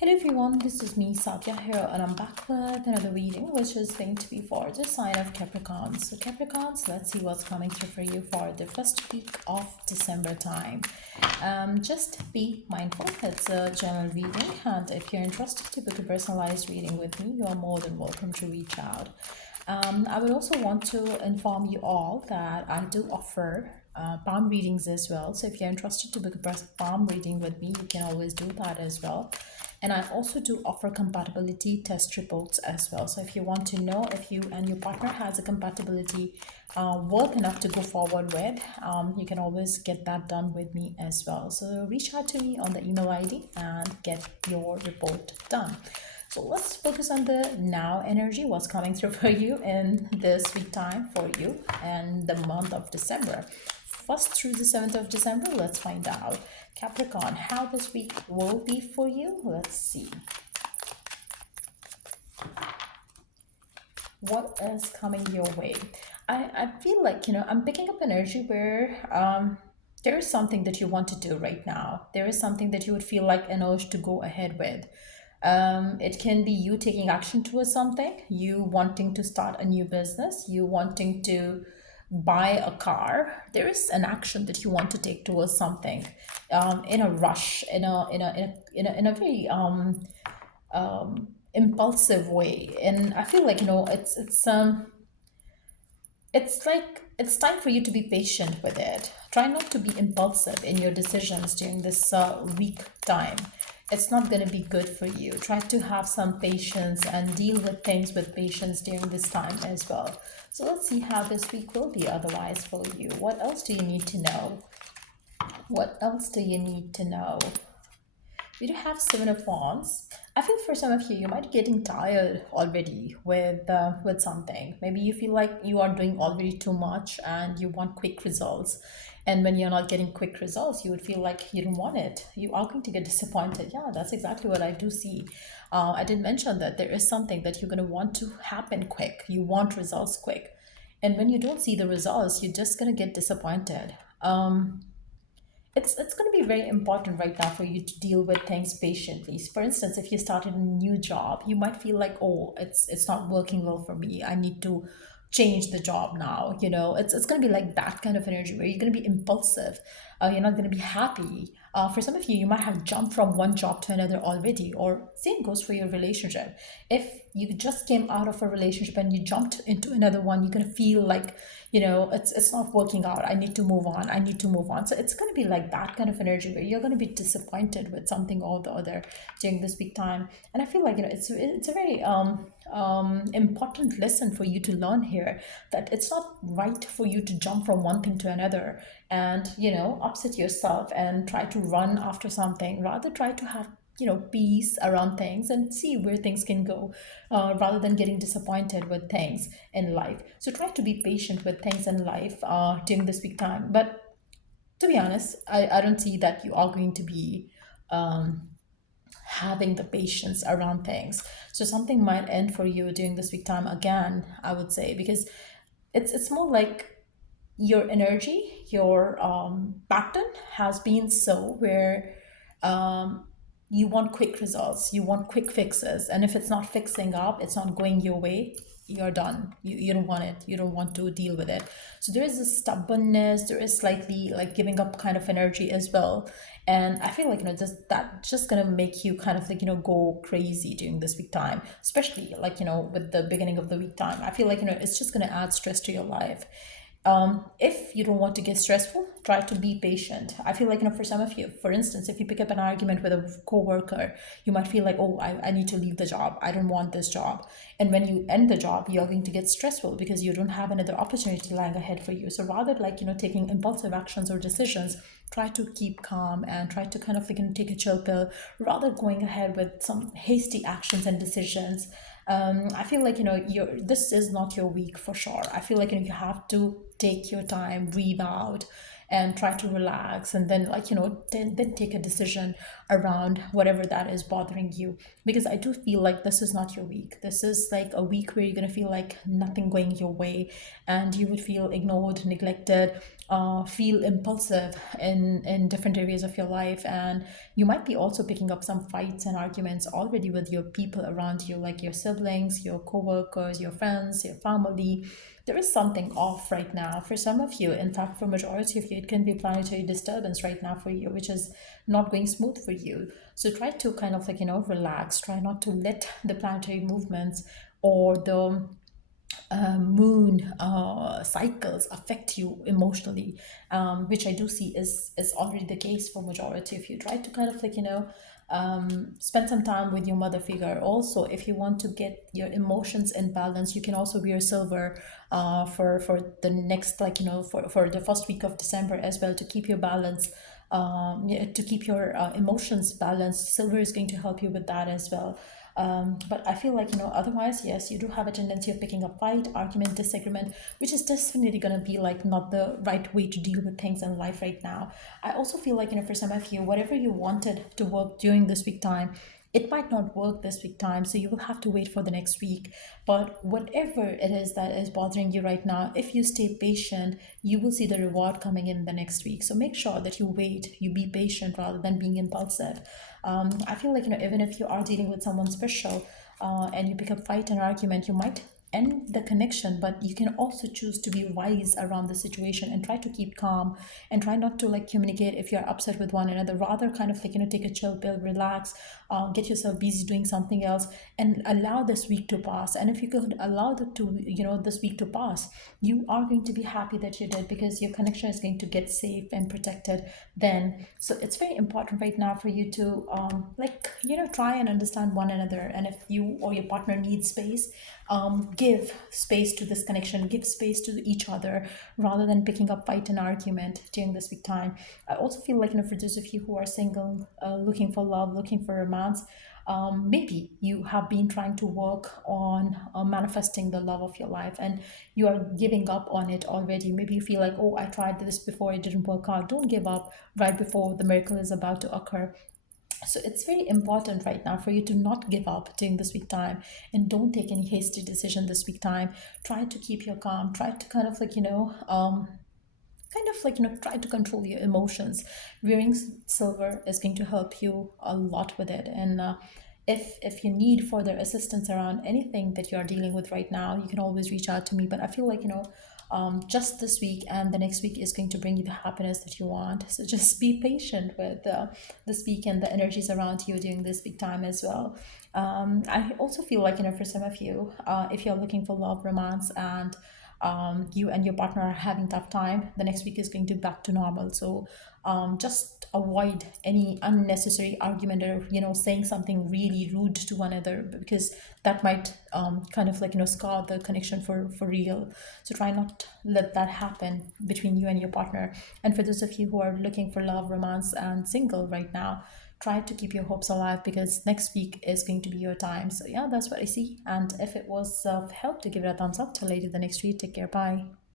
Hello everyone, this is me Sadia here and I'm back with another reading which is going to be for the sign of Capricorn. So Capricorns, let's see what's coming through for you for the first week of December time. Just be mindful, it's a general reading, and if you're interested to book a personalized reading with me, you are more than welcome to reach out. I would also want to inform you all that I do offer palm readings as well. So if you're interested to book a palm reading with me, you can always do that as well. And I also do offer compatibility test reports as well. So if you want to know if you and your partner has a compatibility worth enough to go forward with, you can always get that done with me as well. So reach out to me on the email ID and get your report done. So let's focus on the now energy, what's coming through for you in this week time for you and the month of December. 1st through the 7th of December, let's find out. Capricorn, how this week will be for you. Let's see. What is coming your way? I feel like, I'm picking up energy where there is something that you want to do right now. There is something that you would feel like an urge to go ahead with. It can be you taking action towards something, you wanting to start a new business, you wanting to buy a car. There is an action that you want to take towards something in a rush, in a very impulsive way. And I feel like it's like it's time for you to be patient with it. Try not to be impulsive in your decisions during this week time. It's not going to be good for you. Try to have some patience and deal with things with patience during this time as well. So let's see how this week will be otherwise for you. What else do you need to know? What else do you need to know? We do have Seven of Wands. I feel for some of you, you might be getting tired already with something. Maybe you feel like you are doing already too much and you want quick results. And when you're not getting quick results, you would feel like you don't want it. You are going to get disappointed. Yeah, that's exactly what I do see. I did mention that there is something that you're going to want to happen quick. You want results quick. And when you don't see the results, you're just going to get disappointed. It's going to be very important right now for you to deal with things patiently. For instance, if you started a new job, you might feel like, oh, it's not working well for me, I need to change the job now. It's going to be like that kind of energy where you're going to be impulsive. You're not going to be happy. For some of you, you might have jumped from one job to another already, or same goes for your relationship. If you just came out of a relationship and you jumped into another one, you're going to feel like, it's not working out, I need to move on, I need to move on. So it's going to be like that kind of energy where you're going to be disappointed with something or the other during this big time. And I feel like, it's a very important lesson for you to learn here, that it's not right for you to jump from one thing to another and upset yourself and try to run after something. Rather try to have peace around things and see where things can go, rather than getting disappointed with things in life. So try to be patient with things in life during this week time. But to be honest, I don't see that you are going to be having the patience around things. So something might end for you during this week time again, I would say, because it's more like your energy, your pattern has been so where you want quick results, you want quick fixes, and if it's not fixing up, it's not going your way, you're done. You don't want it, you don't want to deal with it. So there is a stubbornness, there is slightly like giving up kind of energy as well. And I feel like that's just gonna make you kind of like go crazy during this week time, especially like with the beginning of the week time. I feel like it's just gonna add stress to your life. If you don't want to get stressful, try to be patient. I feel like, for some of you, for instance, if you pick up an argument with a coworker, you might feel like, oh, I need to leave the job. I don't want this job. And when you end the job, you're going to get stressful because you don't have another opportunity lying ahead for you. So rather like, taking impulsive actions or decisions, try to keep calm and try to kind of like, take a chill pill rather going ahead with some hasty actions and decisions. I feel like this is not your week for sure. I feel like you have to take your time, breathe out, and try to relax, and then then take a decision around whatever that is bothering you. Because I do feel like this is not your week. This is like a week where you're gonna feel like nothing going your way, and you would feel ignored, neglected, feel impulsive in different areas of your life, and you might be also picking up some fights and arguments already with your people around you, like your siblings, your co-workers, your friends, your family. There is something off right now for some of you. In fact, for majority of you, it can be planetary disturbance right now for you, which is not going smooth for you. So try to kind of relax. Try not to let the planetary movements or the moon cycles affect you emotionally, which I do see is already the case for majority of you. Try to kind of spend some time with your mother figure. Also, if you want to get your emotions in balance, you can also wear silver for the next for the first week of December as well, to keep your balance, yeah, to keep your emotions balanced. Silver is going to help you with that as well. But I feel otherwise, yes, you do have a tendency of picking a fight, argument, disagreement, which is definitely going to be like not the right way to deal with things in life right now. I also feel for some of you, whatever you wanted to work during this week time, it might not work this week time, so you will have to wait for the next week. But whatever it is that is bothering you right now, if you stay patient, you will see the reward coming in the next week. So make sure that you wait, you be patient rather than being impulsive. I feel even if you are dealing with someone special, and you pick up fight and argument, you might end the connection, but you can also choose to be wise around the situation and try to keep calm, and try not to communicate if you're upset with one another. Rather take a chill pill, relax, get yourself busy doing something else, and allow this week to pass. And if you could allow this week to pass, you are going to be happy that you did, because your connection is going to get safe and protected then. So it's very important right now for you to try and understand one another. And if you or your partner needs space, give space to this connection, give space to each other, rather than picking up fight and argument during this week time. I also feel for those of you who are single, looking for love, looking for romance, maybe you have been trying to work on manifesting the love of your life, and you are giving up on it already. Maybe you feel like, oh, I tried this before, it didn't work out. Don't give up right before the miracle is about to occur. So it's very important right now for you to not give up during this week time, and don't take any hasty decision this week time. Try to keep your calm. Try to try to control your emotions. Wearing silver is going to help you a lot with it. And if you need further assistance around anything that you are dealing with right now, you can always reach out to me. But I feel just this week and the next week is going to bring you the happiness that you want. So just be patient with this week and the energies around you during this week time as well. I also feel for some of you, if you're looking for love, romance, and you and your partner are having tough time, the next week is going to back to normal. So just avoid any unnecessary argument, or saying something really rude to one another, because that might scar the connection for real. So try not let that happen between you and your partner. And for those of you who are looking for love, romance, and single right now, try to keep your hopes alive, because next week is going to be your time. So yeah, that's what I see. And if it was of help, to give it a thumbs up. Till later the next week, take care, bye.